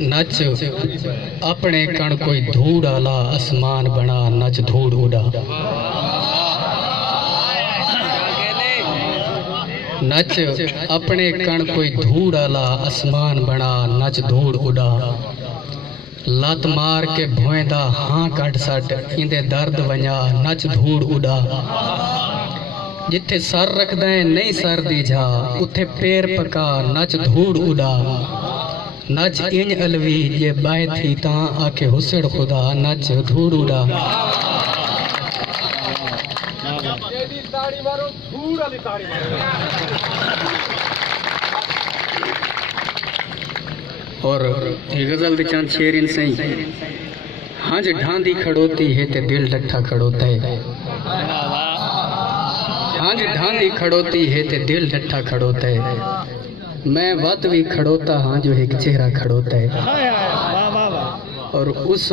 नच अपने कण कोई धूड़ आला आसमान बना नच धूड़ उड़ा। नच अपने कण कोई धूड़ आला आसमान बना नच धूड़ उड़ा। लत मार के भोंदा हाँ कट सट इंदे दर्द वंजा नच धूड़ उड़ा। जिथे सर रखदा है नहीं सर दी जा उथे पैर पका नच धूड़ उड़ा। नच इंज अलवी जे बाय थी ता आके हुसड़ खुदा नच धूड़ उड़ा। और गजल दी चांद शेर इन सही हंज ढांदी खड़ोती है ते दिल डट्ठा खड़ोता है। हंज ढांदी खड़ोती है ते दिल डट्ठा खड़ोता है। मैं वत भी खड़ोता हाँ जो एक चेहरा खड़ोता है। और उस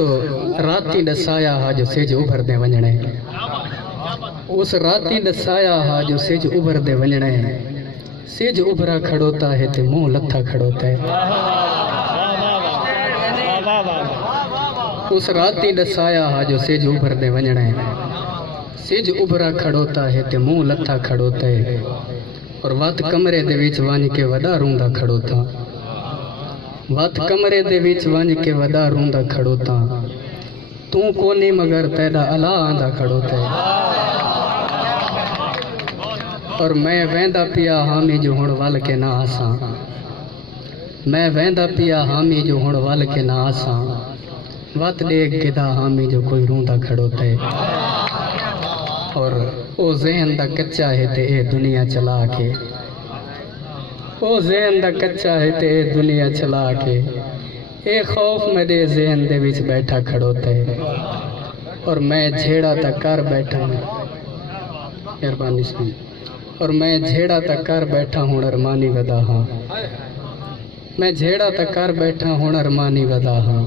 राती दसाया हा जो सेज उभर दे वंजणा है। उस राती दसाया हा जो सेज उभर दे वंजणा है। सेज उभरा खड़ोता है ते मुंह लथा खड़ोता है। उस राती दसाया हा जो सेज उभर दे वंजणा है। सेज उभरा खड़ोता है ते मुंह लथा खड़ोता है। और वत कमरे दे विच वंज के वदा रूंदा खड़ोता। वत कमरे दे विच वंज के वदा रूंदा खड़ोता। तू कोनी मगर तैदा अला आंदा खड़ोता है। और मैं वेंदा पिया हामी जो हुण वल के ना आसा। मैं वेंदा पिया हामी जो हुण वल के ना आसा। वत देख गिदा हामी जो कोई रूंदा खड़ोता है। और ओ ज़हन दा कच्चा है ते ए दुनिया चला के। ओ ज़हन दा कच्चा है ते ए दुनिया चला के। ए खौफ मेरे ज़हन दे विच बैठा खड़ोता है। और मैं झेड़ा तक कर बैठा हूँ मेहरबानी सुन। और मैं झेड़ा तक कर बैठा हूँ अरमानी वदा हाँ। मैं झेड़ा तक कर बैठा हूँ अरमानी वदा हाँ।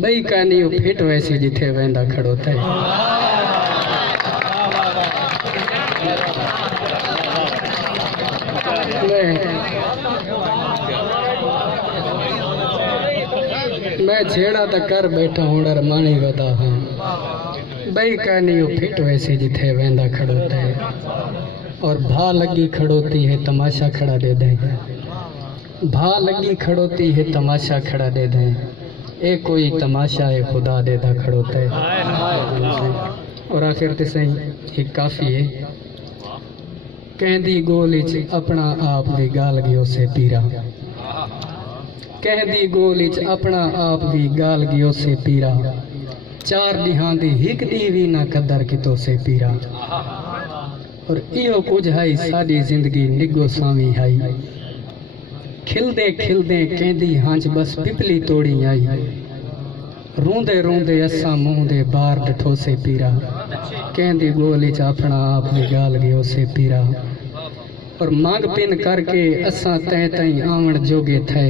बई कानी फिट वैसी जिथे वेंदा खड़ोता है। मैं झेड़ा तक कर बैठा हूँ अरमानी वदा हाँ। बई कानी फिट वैसी जिथे वेंदा खड़ोता है। और भा लगी खड़ोती है तमाशा खड़ा दे दें। भा लगी खड़ोती है तमाशा खड़ा दे दें। ए कोई तमाशा है खुदा देदा खड़ोता है। और आखिर ते सही एक काफ़ी है। कहदी गोल च अपना आप भी गाल गयो से पीरा। कहदी गोल च अपना आप भी गाल गयो से पीरा। चार दिहां दी हिक दी भी ना कदर कितो से पीरा। और इहो कुछ है साडी जिंदगी निगो सावी आई। खिलदे खिलदे कहदी हांच बस पिपली तोड़ी आई। रोंदे रोंदे असा मुंह दे बार डठो से पीरा। कहदी गोली च अपना आप भी गाल गयो से पीरा। और मांग पिन करके असा तै तई आवन जोगे थे।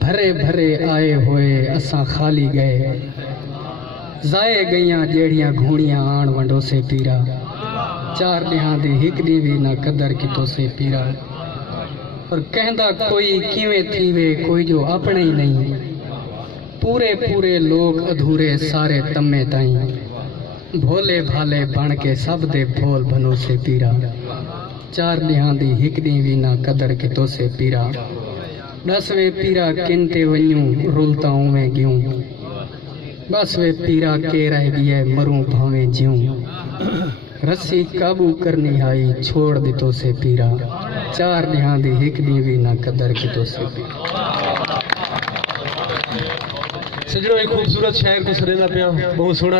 भरे भरे आए हुए असा खाली गए। जाए गईयां जेड़ियां घूणियां आण वंडो से पीरा। चार दिहां दी हिक दी भी ना कदर कितो से पीरा। और कहंदा कोई किवें थीवे कोई जो अपने ही नहीं। पूरे पूरे लोग अधूरे सारे तम्मे ताई। भोले भाले बन के सब दे भोल बनो से पीरा। चार दिहां दी हिक दी भी ना कदर कितो से पीरा। दस वे पीरा किनते वन्यूं रुलता उवें ग्यूं। बस वे पीरा के रह गया मरूं भावें ज्यूं। रस्सी काबू करनी आई छोड़ दितो से पीरा। चार दिहां दी हिक दी भी ना कदर कितो से पीरा। सजनों एक खूबसूरत शायर को सुनेगा पिया बहुत सोहना